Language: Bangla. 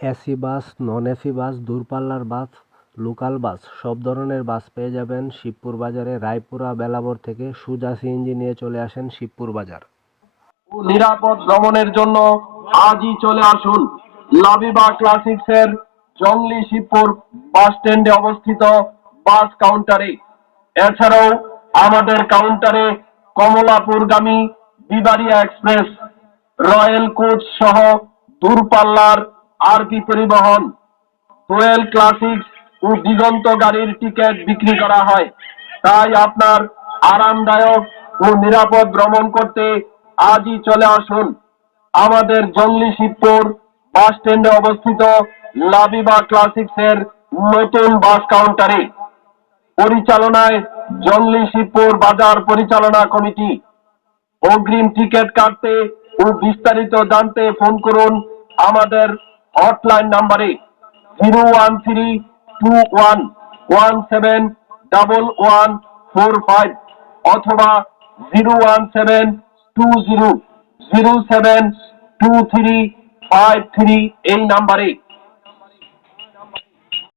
AC bus, non AC bus, দূরপাল্লার বাস, লোকাল বাস সব ধরনের বাস পেয়ে যাবেন শিবপুর বাজারে। রায়পুরা বেলাবর থেকে সোজা সিএনজি নিয়ে চলে আসেন শিবপুর বাজার। নিরাপদ ভ্রমণের জন্য আজই চলে আসুন লাবিবা ক্লাসিক্সের জংলি শিবপুর বাস স্ট্যান্ডে অবস্থিত বাস কাউন্টারে। এছাড়াও আমাদের কাউন্টারে কমলাপুরগামী বিবারিয়া এক্সপ্রেস, রয়্যাল কোচ সহ দূরপাল্লার আরপি পরিবহন, রয়্যাল ক্লাসিক্স ও দিগন্ত গাড়ির টিকিট বিক্রি করা হয়। তাই আপনার আরামদায়ক ও নিরাপদ ভ্রমণ করতে আজই চলে আসুন আমাদের জংলি শিবপুর বাস স্ট্যান্ডে অবস্থিত লাবিবা ক্লাসিক্সের নতুন বাস কাউন্টারে। পরিচালনায় জংলি শিবপুর বাজার পরিচালনা কমিটি। অগ্রিম টিকিট কাটতে ও বিস্তারিত জানতে ফোন করুন আমাদের হটলাইন নাম্বারে 01321171145 অথবা 01720072353 এই নাম্বারে।